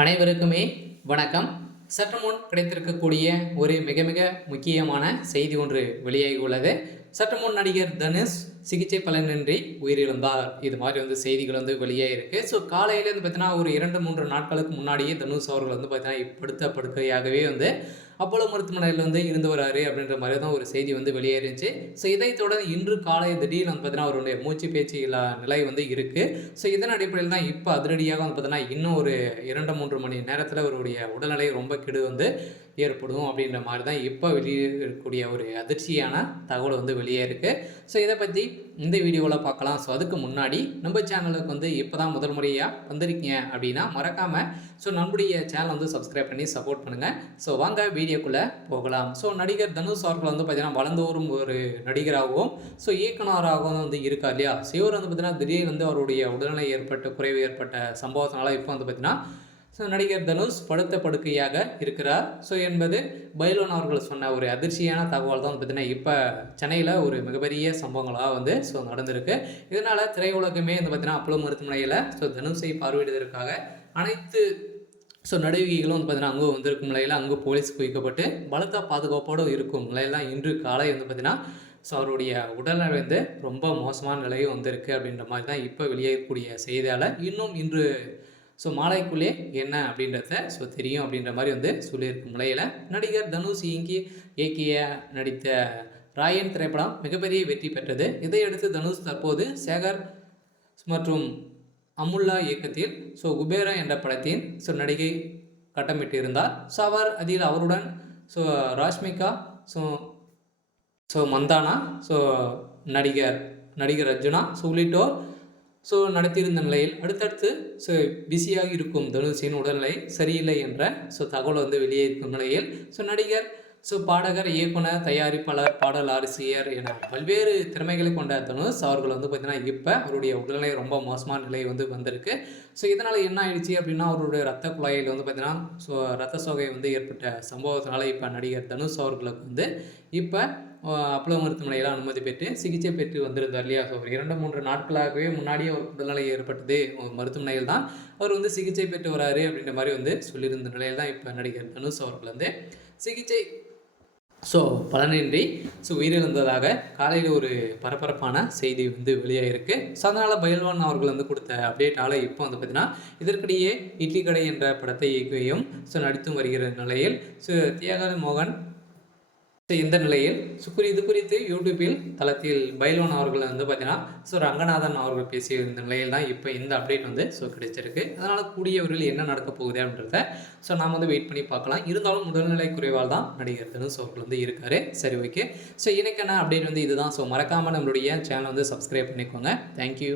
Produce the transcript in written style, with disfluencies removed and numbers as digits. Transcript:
அனைவருக்குமே வணக்கம். சற்று முன் கிடைத்திருக்கக்கூடிய ஒரு மிக மிக முக்கியமான செய்தி ஒன்று வெளியாகி உள்ளது. சற்று முன் நடிகர் தனுஷ் சிகிச்சை பலனின்றி உயிரிழந்தார். இது மாதிரி செய்திகள் வெளியே இருக்கு. ஸோ காலையிலேருந்து பார்த்தீங்கன்னா ஒரு 2-3 நாட்களுக்கு முன்னாடியே தனுஷ் அவர்கள் பார்த்தீங்கன்னா படுத்த படுக்கையாகவே அப்போலோ மருத்துவமனையில் இருந்து வராரு அப்படின்ற மாதிரி தான் ஒரு செய்தி வெளியேறிச்சு. ஸோ இதைத் தொடர்ந்து இன்று காலை திடீர்னு பார்த்தீங்கன்னா அவருடைய மூச்சு பேச்சு இல்லா நிலை இருக்கு. ஸோ இதன் அடிப்படையில் தான் இப்போ அதிரடியாக பார்த்தீங்கன்னா இன்னும் ஒரு 2-3 மணி நேரத்தில் அவருடைய உடல்நிலை ரொம்ப கெடு ஏற்படும் அப்படின்ற மாதிரி தான் இப்போ வெளியேறக்கூடிய ஒரு அதிர்ச்சியான தகவல் வெளியே இருக்குது. ஸோ இதை பற்றி இந்த வீடியோவில் பார்க்கலாம். ஸோ அதுக்கு முன்னாடி நம்ம சேனலுக்கு இப்போ தான் முதல் முறையாக வந்திருக்கீங்க அப்படின்னா மறக்காமல் நம்முடைய சேனல் சப்ஸ்கிரைப் பண்ணி சப்போர்ட் பண்ணுங்கள். ஸோ வாங்க வீடியோக்குள்ளே போகலாம். ஸோ நடிகர் தனுஷ் அவர்கள் பார்த்தீங்கன்னா வளர்ந்து வரும் ஒரு நடிகராகவும் இயக்குனராகவும் இருக்கார் இல்லையா. ஸோ இவர் பார்த்தீங்கன்னா திடீர்னு அவருடைய உடல்நிலை குறைவு ஏற்பட்ட சம்பவத்தினால இப்போ பார்த்தீங்கன்னா நடிகர் தனுஷ் படுத்த படுக்கையாக இருக்கிறார். ஸோ என்பது பைலோன் அவர்கள் சொன்ன ஒரு அதிர்ச்சியான தகவல் தான் பார்த்தீங்கன்னா இப்போ சென்னையில் ஒரு மிகப்பெரிய சம்பவங்களாக நடந்திருக்கு. இதனால் திரையுலகமே பார்த்தீங்கன்னா அப்போலோ மருத்துவமனையில் தனுஷை பார்வையிடுவதற்காக அனைத்து நடிகைகளும் பார்த்தீங்கன்னா அங்கே வந்திருக்கும் நிலையில் அங்கே போலீஸ் குவிக்கப்பட்டு பலத்த பாதுகாப்போடு இருக்கும் நிலையெல்லாம் இன்று காலை பார்த்தீங்கன்னா அவருடைய உடல்நிலை ரொம்ப மோசமான நிலையும் வந்திருக்கு அப்படின்ற மாதிரி தான் இப்போ வெளியேறக்கூடிய செய்தியால் இன்னும் இன்று மாலைக்குள்ளே என்ன அப்படின்றத தெரியும் அப்படின்ற மாதிரி சொல்லியிருக்கும் நிலையில் நடிகர் தனுஷ் இயக்கிய நடித்த ராயன் திரைப்படம் மிகப்பெரிய வெற்றி பெற்றது. இதையடுத்து தனுஷ் தற்போது சேகர் மற்றும் அமுல்லா இயக்கத்தில் குபேரா என்ற படத்தின் நடிகை கட்டமிட்டிருந்தார். அவர் அதில் அவருடன் ராஷ்மிகா மந்தானா நடிகர் அர்ஜுனா உள்ளிட்டோர் நடத்தியிருந்த நிலையில் அடுத்தடுத்து பிஸியாக இருக்கும் தனுஷின் உடல்நிலை சரியில்லை என்ற தகவல் வெளியே இருக்கும் நிலையில் நடிகர் பாடகர், இயக்குனர், தயாரிப்பாளர், பாடல் ஆசிரியர் என பல்வேறு திறமைகளை கொண்ட தனுஷ் அவர்கள் பார்த்தீங்கன்னா இப்போ அவருடைய உடல்நிலை ரொம்ப மோசமான நிலை வந்திருக்கு. இதனால் என்ன ஆயிடுச்சு அப்படின்னா அவருடைய ரத்த குழாயில் பார்த்தீங்கன்னா ரத்த சோகை ஏற்பட்ட சம்பவத்தினால இப்போ நடிகர் தனுஷ் அவர்களுக்கு இப்போ அப்போலோ மருத்துவமனையில் அனுமதி பெற்று சிகிச்சை பெற்று வந்திருந்தார் இல்லையா. ஒரு 2-3 நாட்களாகவே முன்னாடியே ஒரு உடல்நிலை ஏற்பட்டது மருத்துவமனையில் தான் அவர் சிகிச்சை பெற்று வராரு அப்படின்ற மாதிரி சொல்லியிருந்த நிலையில் தான் இப்போ நடிகர் தனுஷ் அவர்கள் சிகிச்சை பலனின்றி உயிரிழந்ததாக காலையில் ஒரு பரபரப்பான செய்தி வெளியாகிருக்கு. அதனால் பைல்வான் அவர்கள் கொடுத்த அப்டேட்டால் இப்போ பார்த்தீங்கன்னா இதற்கிடையே இட்லி கடை என்ற படத்தை இயக்கியும் நடித்தும் வருகிற நிலையில் தியாகராஜ மோகன் இந்த நிலையில் இது குறித்து யூடியூப்பில் தளத்தில் பைலோன் அவர்கள் பார்த்தீங்கன்னா ரங்கநாதன் அவர்கள் பேசிய இந்த நிலையில் தான் இப்போ இந்த அப்டேட் கிடைச்சிருக்கு. அதனால் கூடியவர்கள் என்ன நடக்க போகுது அப்படின்றத நாம் வெயிட் பண்ணி பார்க்கலாம். இருந்தாலும் உடல்நிலை குறைவால் தான் நடிகர் தனுஷ் அவர்கள் இருக்காரு. சரி, ஓகே. இன்னைக்கான அப்டேட் இதுதான். மறக்காமல் நம்மளுடைய சேனல் சப்ஸ்கிரைப் பண்ணிக்கோங்க. தேங்க்யூ.